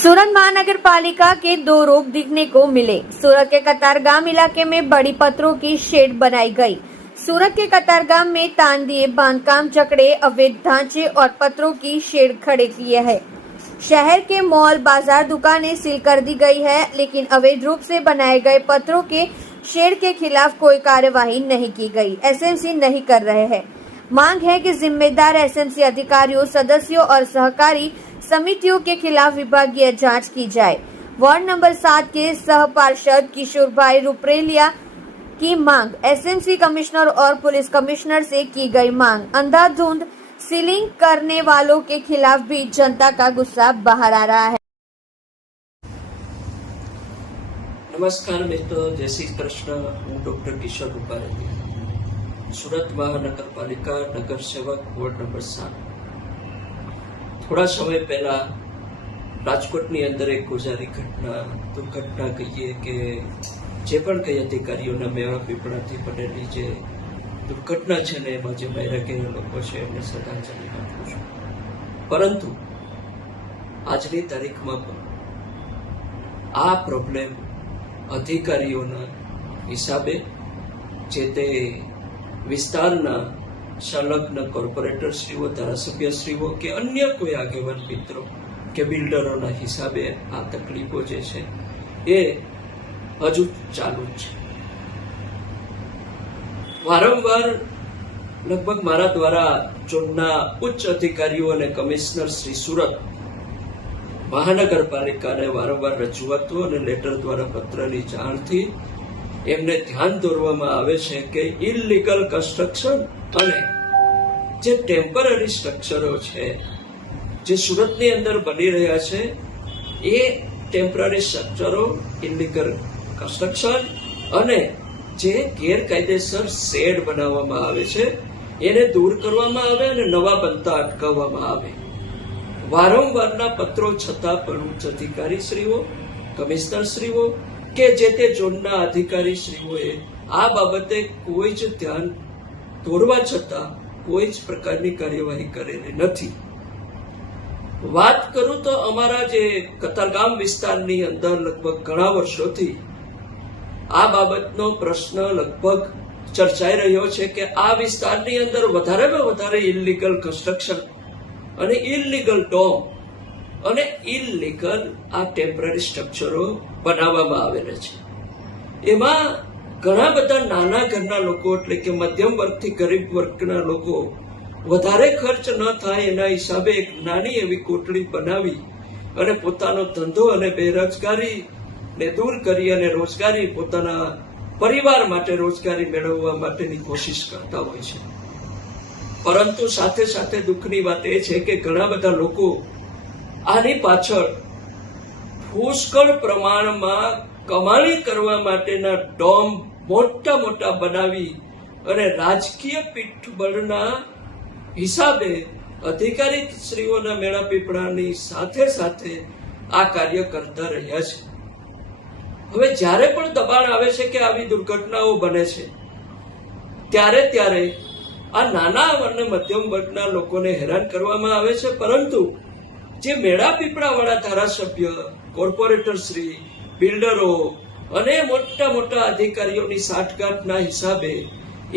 सूरत महानगर पालिका के दो रूप दिखने को मिले। सूरत के कतारगाम इलाके में बड़ी पत्थरों की शेड बनाई गई। सूरत के कतारगाम में तानदिए बांधकाम चक्रे अवैध ढांचे और पत्थरों की शेड खड़े किए हैं। शहर के मॉल बाजार दुकानें सील कर दी गई है, लेकिन अवैध रूप से बनाए गए पत्थरों के शेड के खिलाफ कोई कार्यवाही नहीं की गई। एसएमसी नहीं कर रहे हैं। मांग है कि जिम्मेदार एसएमसी अधिकारियों, सदस्यों और सहकारी समितियों के खिलाफ विभागीय जांच की जाए। वार्ड नंबर 7 के सह पार्षद किशोर भाई रुपरेलिया की मांग। एसएमसी कमिश्नर और पुलिस कमिश्नर से की गई मांग। अंधाधुंध सीलिंग करने वालों के खिलाफ भी जनता का गुस्सा बाहर आ रहा है। नमस्कार मित्रों, जय श्री कृष्ण। हूँ डॉक्टर किशोर रुपारेलिया, सूरत महानगरपालिका नगर सेवक वोर्ड नंबर 7। थोड़ा समय पहला રાજકોટની અંદર એક ગોઝારી દુર્ઘટના કહીએ કે જે પણ કઈ અધિકારીઓના મેળા પીપળાથી બનેલી જે દુર્ઘટના છે ને એમાં જે માર્યા ગયેલા લોકો છે એમને શ્રદ્ધાંજલિ આપું છું। પરંતુ આજની તારીખમાં પણ આ પ્રોબ્લેમ અધિકારીઓના હિસાબે જે તે વિસ્તારના संलग्न कोर्पोरेटरश्रीओ, धारासभ्यश्रीओ के अन्य कोई आगेवान मित्रों के बिल्डरों हिसाबे आ तकलीफों जे छे ए हजू चालू छे। वारंवार लगभग मारा द्वारा जोनना उच्च अधिकारीओ अने कमिश्नर श्री सूरत महानगरपालिका ने वारंवार रजूआतो अने लेटर द्वारा पत्रनी जाण थी एमने ध्यान दોરવામાં આવે છે કે ઇલીગલ કન્સ્ટ્રક્શન અને જે ટેમ્પરરી સ્ટ્રક્ચરો છે જે સુરતની અંદર બની રહ્યા છે એ ટેમ્પરરી સ્ટ્રક્ચરો, ઇલીગલ કન્સ્ટ્રક્શન અને જે ગેરકાયદેસર શેડ બનાવવામાં આવે છે એને દૂર કરવામાં આવે અને નવા બનતા અટકાવવામાં આવે। વારંવારના પત્રો છતાં પણ ઉચ્ચ અધિકારીશ્રીઓ, કમિશનરશ્રીઓ કે જે તે ઝોનના અધિકારીશ્રીઓએ આ બાબતે કોઈ જ ધ્યાન દોરવા છતાં કોઈ જ પ્રકારની કાર્યવાહી કરેલી નથી। વાત કરું તો અમારા જે કતારગામ વિસ્તારની અંદર લગભગ ઘણા વર્ષોથી આ બાબતનો પ્રશ્ન લગભગ ચર્ચાઈ રહ્યો છે કે આ વિસ્તારની અંદર વધારેમાં વધારે ઇલીગલ કન્સ્ટ્રક્શન અને ઇલીગલ ડોમ અને ઇલીગલ આ ટેમ્પરરી સ્ટ્રક્ચરો બનાવવામાં આવેલા છે। એમાં ઘણા બધા નાના ઘરના લોકો એટલે કે મધ્યમ વર્ગથી ગરીબ વર્ગના લોકો વધારે ખર્ચ ન થાય એના હિસાબે એક નાની એવી કોટડી બનાવી અને પોતાનો ધંધો અને બેરોજગારીને દૂર કરી અને રોજગારી પોતાના પરિવાર માટે રોજગારી મેળવવા માટેની કોશિશ કરતા હોય છે। પરંતુ સાથે સાથે દુઃખની વાત એ છે કે ઘણા બધા લોકો આની પાછળ પુષ્કળ પ્રમાણમાં કમાણી કરવા માટેના ડોમ મોટા મોટા બનાવી અને રાજકીય પીઠબળના હિસાબે અધિકારીશ્રીઓના મેળા પીપળાની સાથે સાથે આ કાર્ય કરતા રહ્યા છે। હવે જ્યારે પણ દબાણ આવે છે કે આવી દુર્ઘટનાઓ બને છે ત્યારે ત્યારે આ નાના અને મધ્યમ વર્ગના લોકોને હેરાન કરવામાં આવે છે, પરંતુ જે મેળા પીપળાવાળા ધારાસભ્ય, કોર્પોરેટર શ્રી, બિલ્ડરો અને મોટા મોટા અધિકારીઓની સાઠગાંઠના હિસાબે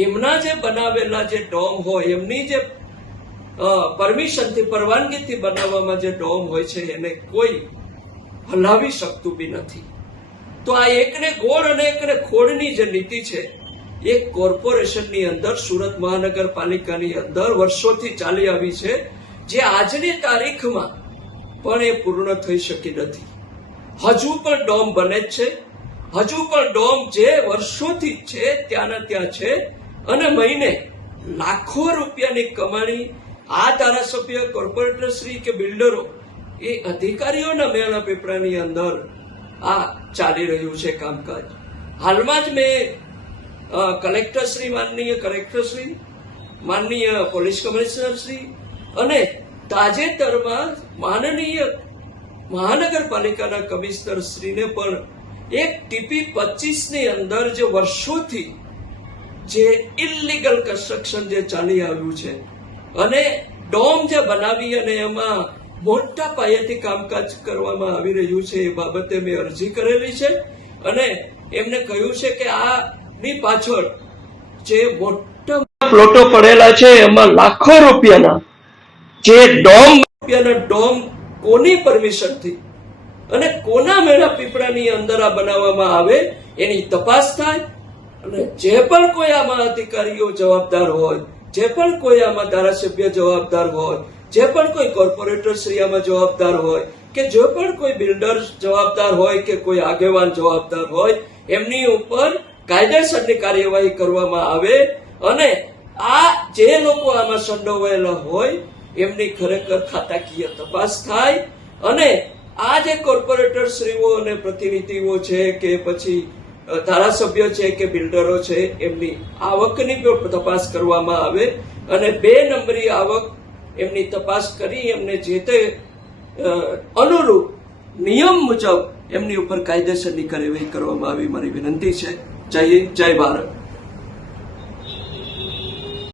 એમના જે બનાવેલા જે ડોમ હોય, એમની જે પરમિશનથી, પરવાનગીથી બનાવવામાં જે ડોમ હોય છે એને કોઈ હલાવી શકતું બી નથી। તો આ એકને ગોળ અને એકને ખોડની જે નીતિ છે એ કોર્પોરેશનની અંદર, સુરત મહાનગરપાલિકાની અંદર વર્ષોથી ચાલી આવી છે, જે આજની તારીખમાં પણ એ પૂર્ણ થઈ શકી નથી। હજુ પણ ડોમ બને જ છે, હજુ પણ ડોમ જે વર્ષોથી છે ત્યાંના ત્યાં છે અને મહિને લાખો રૂપિયાની કમાણી આ ધારાસભ્ય, કોર્પોરેટરશ્રી કે બિલ્ડરો એ અધિકારીઓના મેળા પીપળાની અંદર આ ચાલી રહ્યું છે કામકાજ। હાલમાં જ મેં કલેક્ટરશ્રી, માનનીય કલેક્ટરશ્રી, માનનીય પોલીસ કમિશનરશ્રી અને તાજેતરમાં માનનીય મહાનગરપાલિકાના કમિશનર શ્રીને પણ એક ટીપી 25ની અંદર જે વર્ષોથી જે ઇલીગલ કન્સ્ટ્રક્શન જે ચાલી આવ્યું છે અને ડોમ જે બનાવી અને એમાં મોટા પાયેથી કામકાજ કરવામાં આવી રહ્યું છે એ બાબતે મેં અરજી કરેલી છે અને એમને કહ્યું છે કે આની પાછળ જે મોટા પ્લોટો પડેલા છે એમાં લાખો રૂપિયાના જે ડોમ કોની પરમિશનથી અને કોના મેળા પીપળાની અંદર આ બનાવવામાં આવે એની તપાસ થાય અને જે પણ કોઈ આમાં અધિકારીઓ જવાબદાર હોય, જે પણ કોઈ આમાં ધારાસભ્ય જવાબદાર હોય, જે પણ કોઈ કોર્પોરેટર શ્રી આમાં જવાબદાર હોય કે જે પણ કોઈ બિલ્ડર જવાબદાર હોય કે કોઈ આગેવાન જવાબદાર હોય, એમની ઉપર કાયદેસરની કાર્યવાહી કરવામાં આવે અને આ જે લોકો આમાં સંડોવાયેલા હોય એમની ખરેખર ખાતાકીય તપાસ થાય અને આ જે કોર્પોરેટર શ્રીઓ અને પ્રતિનિધિઓ છે કે પછી ધારાસભ્ય છે કે બિલ્ડરો છે એમની આવકની પણ તપાસ કરવામાં આવે અને 2 નંબરી આવક એમની તપાસ કરી એમને જે તે અનુરૂપ નિયમ મુજબ એમની ઉપર કાયદેસરની કાર્યવાહી કરવામાં આવી મારી વિનંતી છે. જય હિન્દ, જય ભારત.